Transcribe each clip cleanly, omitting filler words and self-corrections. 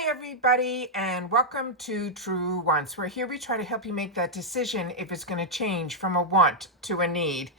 Hi everybody, and welcome to Truewants, where here we try to help you make that decision if it's going to change from a want to a need.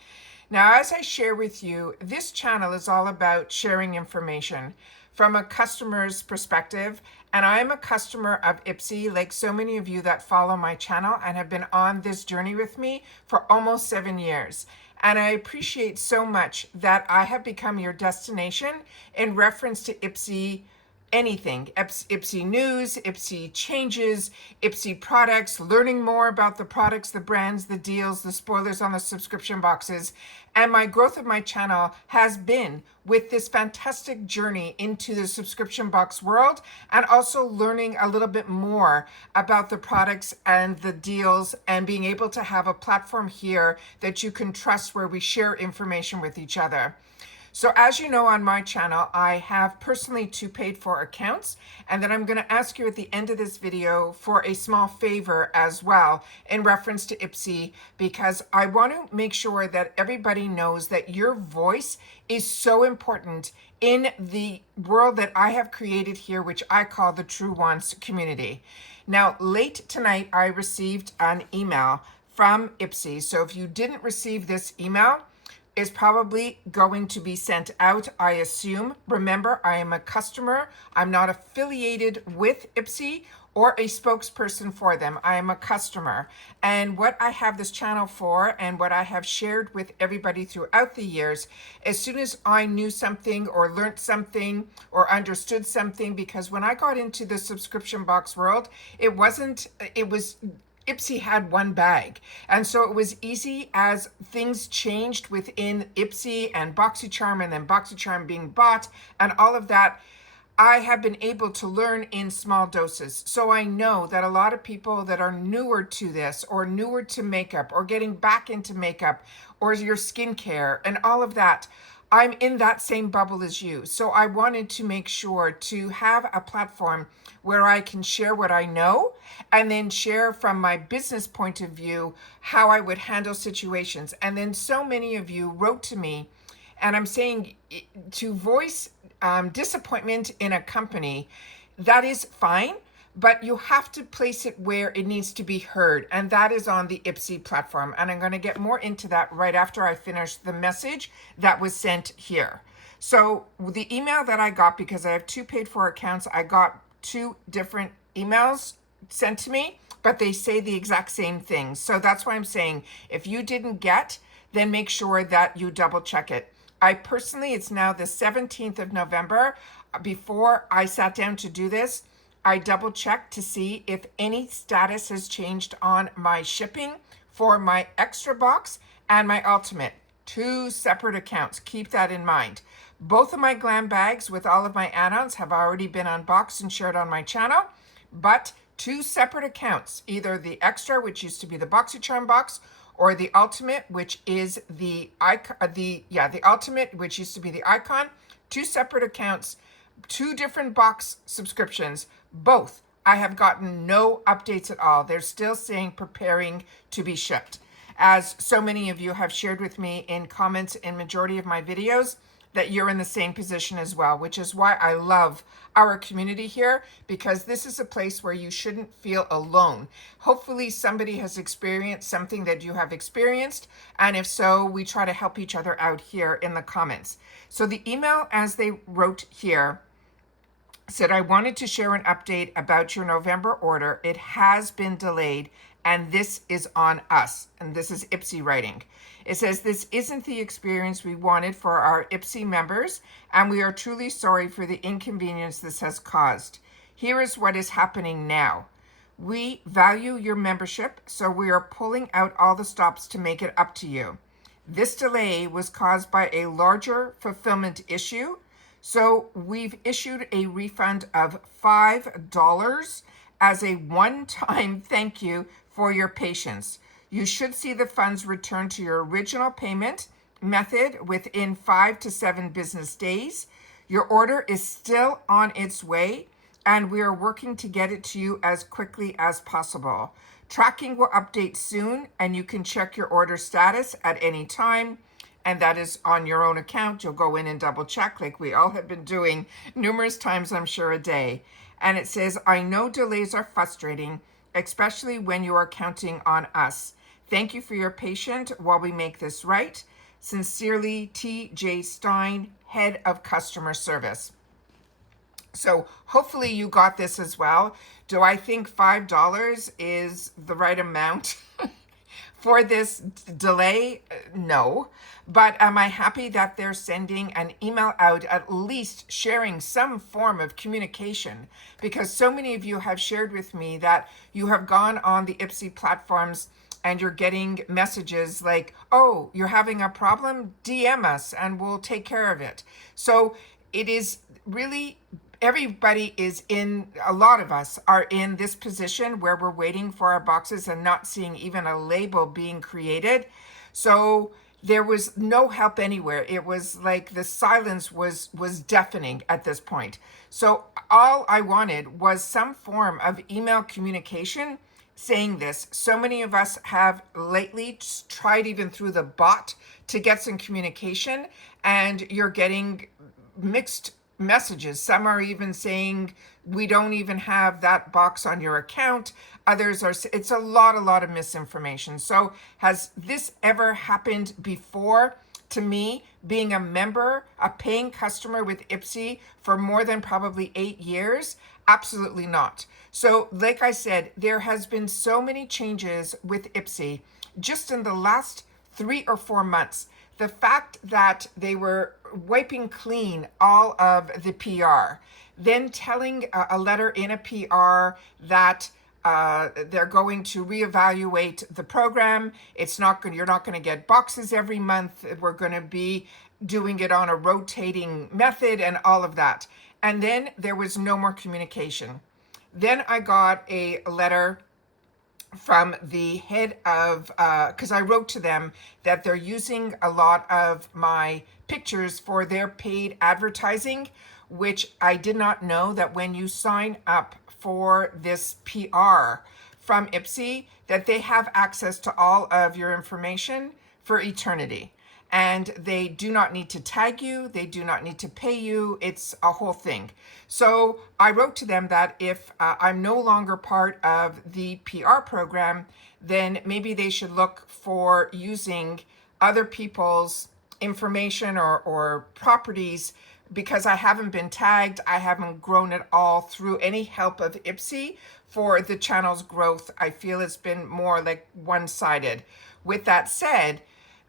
Now, as I share with you, this channel is all about sharing information from a customer's perspective, and I'm a customer of IPSY, like so many of you that follow my channel and have been on this journey with me for almost 7 years. And I appreciate so much that I have become your destination in reference to IPSY anything, IPSY news, IPSY changes, IPSY products, learning more about the products, the brands, the deals, the spoilers on the subscription boxes. And my growth of my channel has been with this fantastic journey into the subscription box world, and also learning a little bit more about the products and the deals, and being able to have a platform here that you can trust, where we share information with each other. So as you know, on my channel, I have personally 2 paid for accounts, and then I'm going to ask you at the end of this video for a small favor as well in reference to IPSY, because I want to make sure that everybody knows that your voice is so important in the world that I have created here, which I call the Truewants Community. Now, late tonight, I received an email from IPSY. So if you didn't receive this email, is probably going to be sent out, I assume. Remember, I am a customer. I'm not affiliated with IPSY or a spokesperson for them. I am a customer. And what I have this channel for, and what I have shared with everybody throughout the years, as soon as I knew something or learned something or understood something, because when I got into the subscription box world, IPSY had one bag. And so it was easy as things changed within IPSY and BoxyCharm, and then BoxyCharm being bought and all of that. I have been able to learn in small doses. So I know that a lot of people that are newer to this, or newer to makeup, or getting back into makeup, or your skincare and all of that, I'm in that same bubble as you. So I wanted to make sure to have a platform where I can share what I know, and then share from my business point of view how I would handle situations. And then so many of you wrote to me, and I'm saying to voice disappointment in a company, that is fine, but you have to place it where it needs to be heard, and that is on the IPSY platform. And I'm going to get more into that right after I finish the message that was sent here. So the email that I got, because I have 2 paid for accounts, I got 2 different emails sent to me, but they say the exact same thing. So that's why I'm saying, if you didn't get, then make sure that you double check it. I personally, it's now the 17th of November. Before I sat down to do this, I double checked to see if any status has changed on my shipping for my extra box and my ultimate. 2 separate accounts. Keep that in mind. Both of my glam bags with all of my add-ons have already been unboxed and shared on my channel, but 2 separate accounts, either the extra, which used to be the BoxyCharm box, or the ultimate, which is the ultimate, which used to be the icon. 2 separate accounts, 2 different box subscriptions. Both I have gotten no updates at all. They're still saying preparing to be shipped. As so many of you have shared with me in comments in majority of my videos, that you're in the same position as well, which is why I love our community here, because this is a place where you shouldn't feel alone. Hopefully somebody has experienced something that you have experienced, and if so, we try to help each other out here in the comments. So the email, as they wrote here, said, I wanted to share an update about your November order. It has been delayed, and this is on us. And this is IPSY writing. It says, this isn't the experience we wanted for our IPSY members, and we are truly sorry for the inconvenience this has caused. Here is what is happening now. We value your membership, so we are pulling out all the stops to make it up to you. This delay was caused by a larger fulfillment issue, so we've issued a refund of $5 as a one-time thank you for your patience. You should see the funds return to your original payment method within 5 to 7 business days. Your order is still on its way, and we are working to get it to you as quickly as possible. Tracking will update soon, and you can check your order status at any time. And that is on your own account. You'll go in and double check, like we all have been doing numerous times, I'm sure, a day. And it says, I know delays are frustrating, especially when you are counting on us. Thank you for your patience while we make this right. Sincerely, T.J. Stein, Head of Customer Service. So hopefully you got this as well. Do I think $5 is the right amount for this delay? No. But am I happy that they're sending an email out, at least sharing some form of communication? Because so many of you have shared with me that you have gone on the IPSY platforms and you're getting messages like, oh, you're having a problem? DM us and we'll take care of it. So it is really, everybody is in, a lot of us are in this position where we're waiting for our boxes and not seeing even a label being created. So there was no help anywhere. It was like the silence was deafening at this point. So all I wanted was some form of email communication saying this. So many of us have lately tried even through the bot to get some communication, and you're getting mixed messages. Some are even saying we don't even have that box on your account. Others are, it's a lot of misinformation. So has this ever happened before? To me, being a member, a paying customer with IPSY for more than probably 8 years, absolutely not. So like I said, there has been so many changes with IPSY just in the last 3 or 4 months. The fact that they were wiping clean all of the PR, then telling a letter in a PR that they're going to reevaluate the program. It's not going, you're not going to get boxes every month. We're going to be doing it on a rotating method and all of that. And then there was no more communication. Then I got a letter from the head of, because I wrote to them that they're using a lot of my pictures for their paid advertising, which I did not know that when you sign up for this PR from IPSY, that they have access to all of your information for eternity. And they do not need to tag you. They do not need to pay you. It's a whole thing. So I wrote to them that if I'm no longer part of the PR program, then maybe they should look for using other people's information or properties, because I haven't been tagged. I haven't grown at all through any help of IPSY for the channel's growth. I feel it's been more like one-sided. With that said,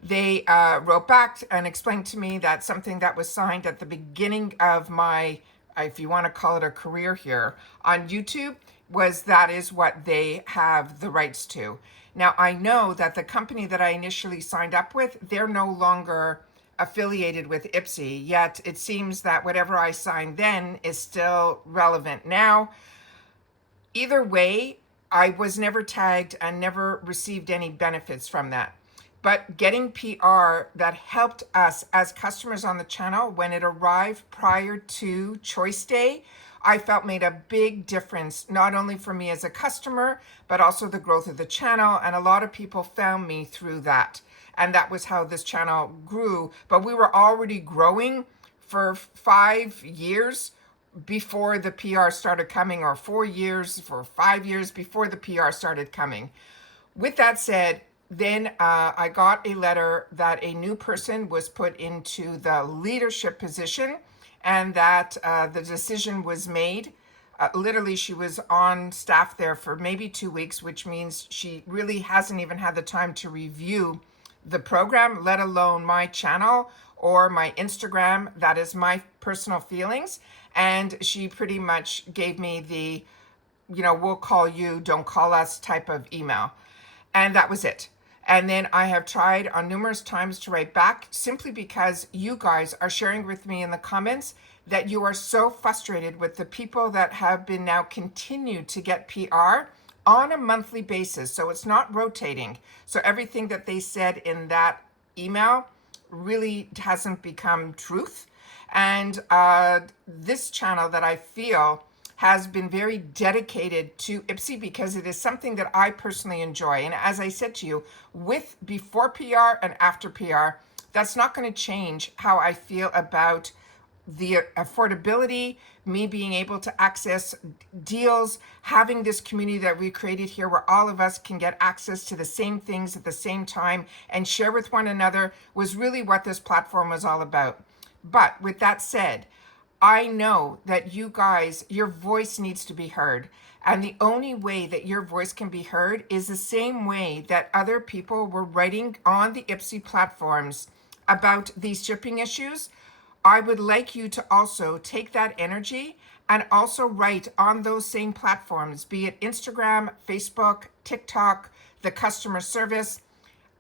they wrote back and explained to me that something that was signed at the beginning of my, if you want to call it a career here on YouTube, was that is what they have the rights to. Now, I know that the company that I initially signed up with, they're no longer affiliated with IPSY, yet it seems that whatever I signed then is still relevant now. Either way, I was never tagged and never received any benefits from that. But getting PR that helped us as customers on the channel when it arrived prior to Choice Day, I felt made a big difference, not only for me as a customer, but also the growth of the channel. And a lot of people found me through that. And that was how this channel grew. But we were already growing for 5 years before the PR started coming, or 4 years, for 5 years before the PR started coming. With that said, then I got a letter that a new person was put into the leadership position, and that the decision was made. Literally, she was on staff there for maybe 2 weeks, which means she really hasn't even had the time to review the program, let alone my channel or my Instagram. That is my personal feelings. And she pretty much gave me the, we'll call you, don't call us type of email. And that was it. And then I have tried on numerous times to write back, simply because you guys are sharing with me in the comments that you are so frustrated with the people that have been now continued to get PR on a monthly basis. So it's not rotating. So everything that they said in that email really hasn't become truth. And this channel that I feel has been very dedicated to IPSY, because it is something that I personally enjoy. And as I said to you, with before PR and after PR, that's not going to change how I feel about the affordability, me being able to access deals, having this community that we created here where all of us can get access to the same things at the same time and share with one another was really what this platform was all about. But with that said, I know that you guys, your voice needs to be heard. And the only way that your voice can be heard is the same way that other people were writing on the IPSY platforms about these shipping issues. I would like you to also take that energy and also write on those same platforms, be it Instagram, Facebook, TikTok, the customer service,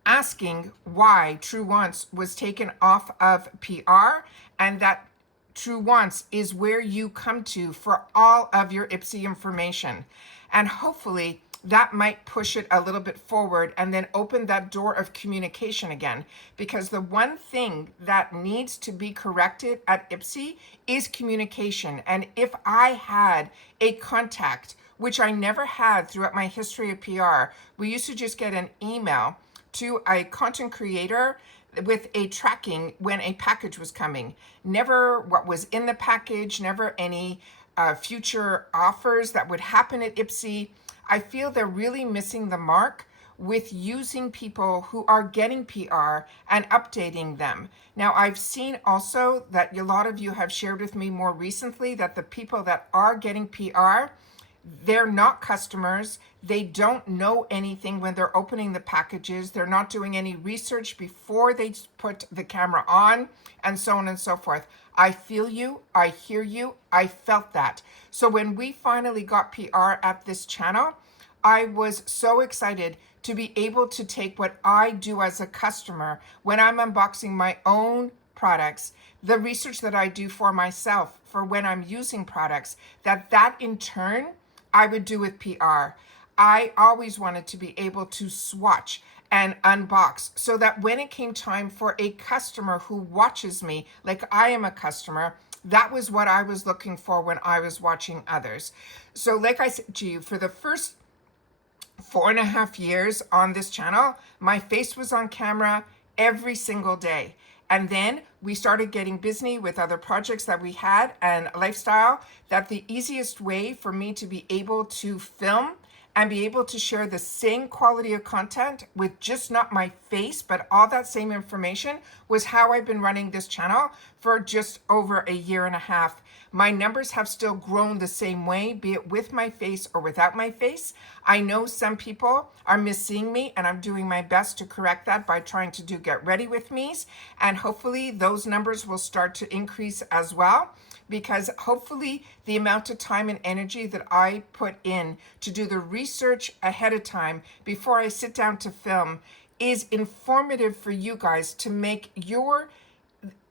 asking why Truewants was taken off of PR, and that Truewants is where you come to for all of your IPSY information. And hopefully that might push it a little bit forward and then open that door of communication again. Because the one thing that needs to be corrected at IPSY is communication. And if I had a contact, which I never had throughout my history of PR, we used to just get an email to a content creator with a tracking when a package was coming. Never what was in the package, never any future offers that would happen at IPSY. I feel they're really missing the mark with using people who are getting PR and updating them. Now, I've seen also that a lot of you have shared with me more recently that the people that are getting PR, they're not customers. They don't know anything when they're opening the packages. They're not doing any research before they put the camera on, and so on and so forth. I feel you. I hear you. I felt that. So when we finally got PR at this channel, I was so excited to be able to take what I do as a customer when I'm unboxing my own products, the research that I do for myself for when I'm using products, that in turn I would do with PR. I always wanted to be able to swatch and unbox so that when it came time for a customer who watches me, like I am a customer, that was what I was looking for when I was watching others. So like I said to you, for the first 4.5 years on this channel, my face was on camera every single day. And then we started getting busy with other projects that we had and lifestyle, that the easiest way for me to be able to film and be able to share the same quality of content with just not my face, but all that same information was how I've been running this channel for just over 1.5 years. My numbers have still grown the same way, be it with my face or without my face. I know some people are misseeing me, and I'm doing my best to correct that by trying to do get ready with me's. And hopefully those numbers will start to increase as well, because hopefully the amount of time and energy that I put in to do the research ahead of time before I sit down to film is informative for you guys to make your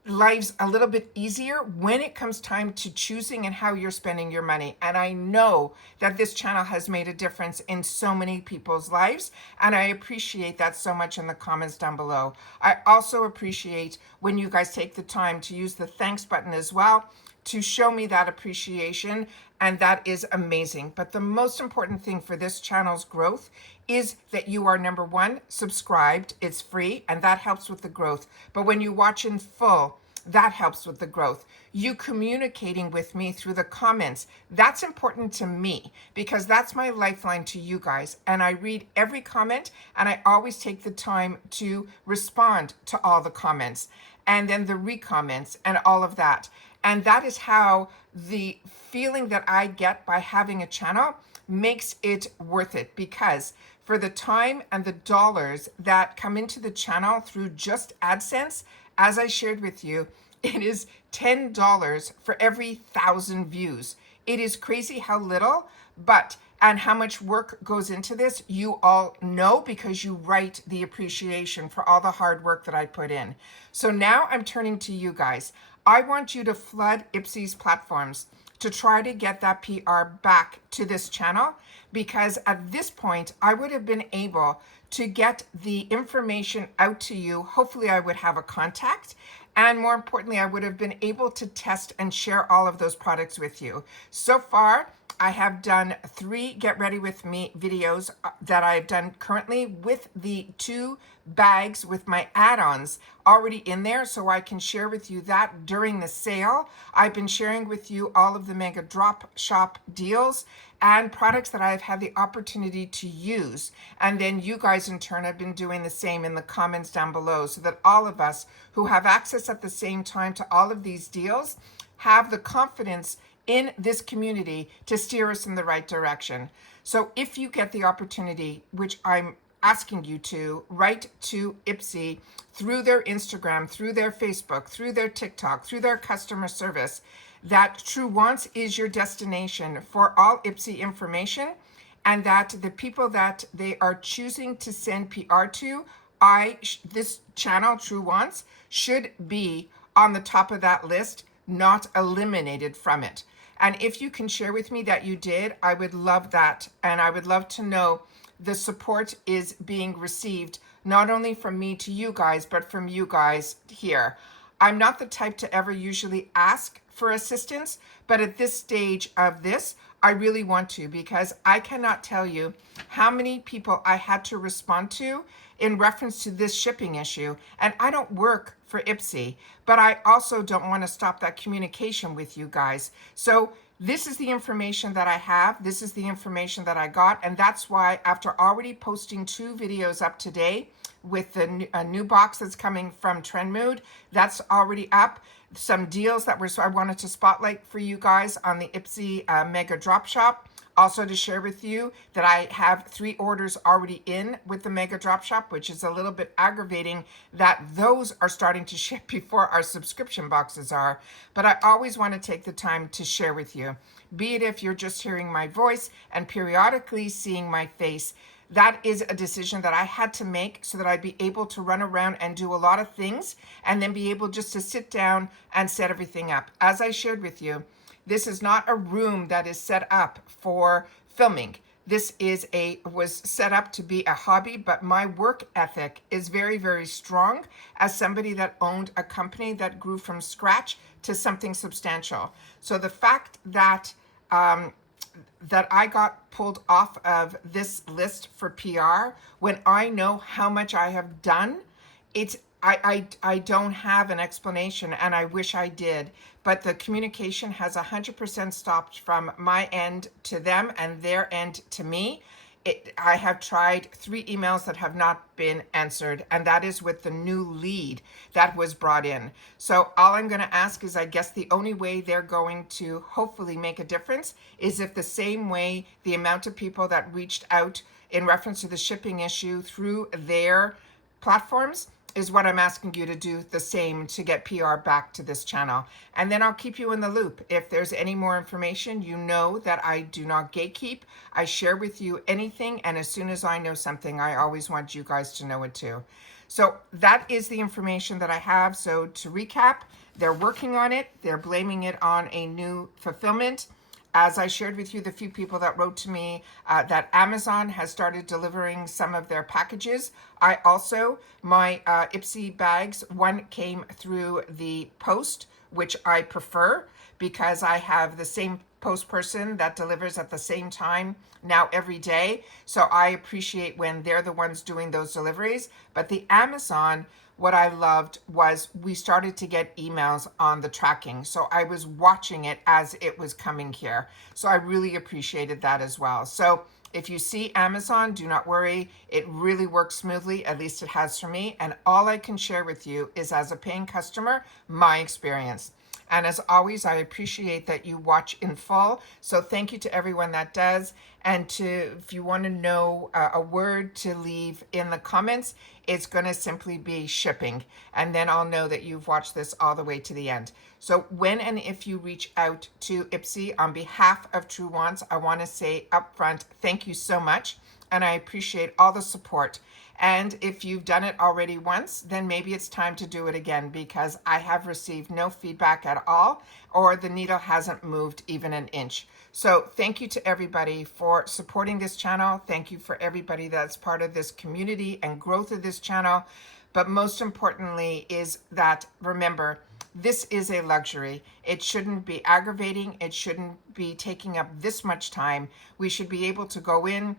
lives a little bit easier when it comes time to choosing and how you're spending your money. And I know that this channel has made a difference in so many people's lives, and I appreciate that so much in the comments down below. I also appreciate when you guys take the time to use the thanks button as well to show me that appreciation, and that is amazing. But the most important thing for this channel's growth is that you are, number one, subscribed. It's free, and that helps with the growth. But when you watch in full, that helps with the growth. You communicating with me through the comments, that's important to me because that's my lifeline to you guys. And I read every comment, and I always take the time to respond to all the comments and then the re-comments and all of that. And that is how the feeling that I get by having a channel makes it worth it, because for the time and the dollars that come into the channel through just AdSense, as I shared with you, it is $10 for every 1,000 views. It is crazy how little, and how much work goes into this, you all know because you write the appreciation for all the hard work that I put in. So now I'm turning to you guys. I want you to flood IPSY's platforms to try to get that PR back to this channel, because at this point, I would have been able to get the information out to you. Hopefully I would have a contact, and more importantly, I would have been able to test and share all of those products with you. So far, I have done 3 Get Ready With Me videos that I've done currently with the 2 bags with my add-ons already in there, so I can share with you that during the sale. I've been sharing with you all of the Mega Drop Shop deals and products that I've had the opportunity to use. And then you guys in turn have been doing the same in the comments down below, so that all of us who have access at the same time to all of these deals have the confidence in this community to steer us in the right direction. So if you get the opportunity, which I'm asking you to, write to IPSY through their Instagram, through their Facebook, through their TikTok, through their customer service, that Truewants is your destination for all IPSY information, and that the people that they are choosing to send PR to, this channel, Truewants, should be on the top of that list, not eliminated from it. And if you can share with me that you did, I would love that. And I would love to know the support is being received, not only from me to you guys, but from you guys here. I'm not the type to ever usually ask for assistance, but at this stage of this, I really want to, because I cannot tell you how many people I had to respond to in reference to this shipping issue. And I don't work for IPSY, but I also don't want to stop that communication with you guys. So this is the information that I have. This is the information that I got. And that's why, after already posting 2 videos up today with a new box that's coming from Trendmood, that's already up. Some deals that I wanted to spotlight for you guys on the IPSY Mega Drop Shop. Also to share with you that I have 3 orders already in with the Mega Drop Shop, which is a little bit aggravating that those are starting to ship before our subscription boxes are. But I always want to take the time to share with you, be it if you're just hearing my voice and periodically seeing my face. That is a decision that I had to make so that I'd be able to run around and do a lot of things and then be able just to sit down and set everything up. As I shared with you, this is not a room that is set up for filming. This was set up to be a hobby, but my work ethic is very, very strong as somebody that owned a company that grew from scratch to something substantial. So the fact that that I got pulled off of this list for PR when I know how much I have done, I don't have an explanation, and I wish I did. But the communication has 100% stopped from my end to them and their end to me. I have tried 3 emails that have not been answered, and that is with the new lead that was brought in. So all I'm going to ask is, I guess the only way they're going to hopefully make a difference is if the same way the amount of people that reached out in reference to the shipping issue through their platforms is what I'm asking you to do the same to get PR back to this channel. And then I'll keep you in the loop. If there's any more information, you know that I do not gatekeep. I share with you anything, and as soon as I know something, I always want you guys to know it too. So that is the information that I have. So to recap, they're working on it. They're blaming it on a new fulfillment. As I shared with you, the few people that wrote to me that Amazon has started delivering some of their packages. I also, my IPSY bags, one came through the post, which I prefer because I have the same post person that delivers at the same time now every day. So I appreciate when they're the ones doing those deliveries. But the Amazon, what I loved was we started to get emails on the tracking. So I was watching it as it was coming here. So I really appreciated that as well. So if you see Amazon, do not worry. It really works smoothly. At least it has for me. And all I can share with you is, as a paying customer, my experience. And as always, I appreciate that you watch in full. So thank you to everyone that does. And if you want to know a word to leave in the comments, it's going to simply be shipping. And then I'll know that you've watched this all the way to the end. So when and if you reach out to IPSY on behalf of Truewants, I want to say upfront, thank you so much. And I appreciate all the support. And if you've done it already once, then maybe it's time to do it again, because I have received no feedback at all, or the needle hasn't moved even an inch. So thank you to everybody for supporting this channel. Thank you for everybody that's part of this community and growth of this channel. But most importantly is that, remember, This is a luxury. It shouldn't be aggravating. It shouldn't be taking up this much time. We should be able to go in,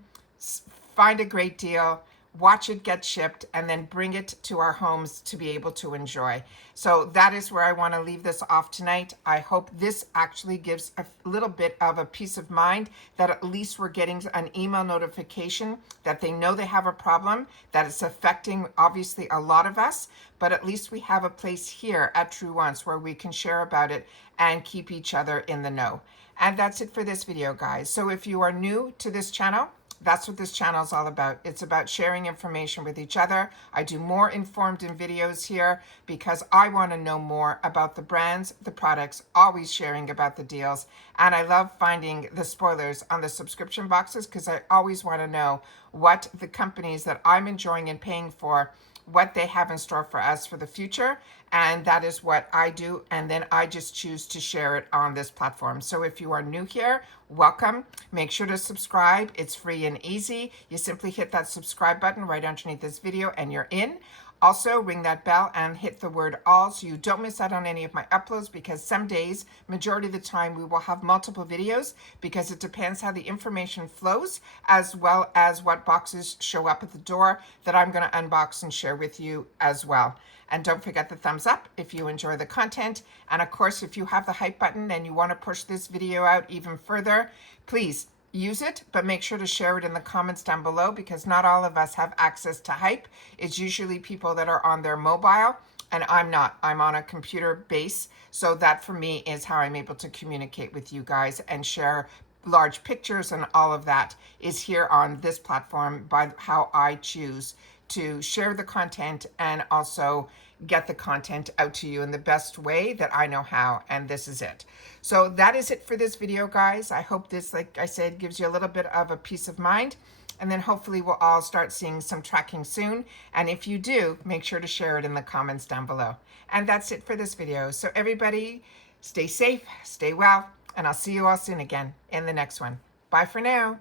find a great deal, watch it get shipped, and then bring it to our homes to be able to enjoy. So that is where I want to leave this off tonight. I hope this actually gives a little bit of a peace of mind that at least we're getting an email notification that they know they have a problem, that it's affecting obviously a lot of us, but at least we have a place here at Truewants where we can share about it and keep each other in the know. And that's it for this video, guys. So if you are new to this channel, that's what this channel is all about. It's about sharing information with each other. I do more informed in videos here because I want to know more about the brands, the products, always sharing about the deals. And I love finding the spoilers on the subscription boxes because I always want to know what the companies that I'm enjoying and paying for, what they have in store for us for the future. And that is what I do. And then I just choose to share it on this platform. So if you are new here, welcome. Make sure to subscribe. It's free and easy. You simply hit that subscribe button right underneath this video and you're in. Also, ring that bell and hit the word all so you don't miss out on any of my uploads, because some days, majority of the time, we will have multiple videos because it depends how the information flows as well as what boxes show up at the door that I'm going to unbox and share with you as well. And don't forget the thumbs up if you enjoy the content. And of course, if you have the hype button and you want to push this video out even further, please use it, but make sure to share it in the comments down below, because not all of us have access to hype. It's usually people that are on their mobile, and I'm not. I'm on a computer base, so that for me is how I'm able to communicate with you guys and share large pictures, and all of that is here on this platform by how I choose to share the content and also get the content out to you in the best way that I know how, and this is it. So that is it for this video, guys. I hope this, like I said, gives you a little bit of a peace of mind, and then hopefully we'll all start seeing some tracking soon. And if you do, make sure to share it in the comments down below. And that's it for this video. So everybody, stay safe, stay well, and I'll see you all soon again in the next one. Bye for now.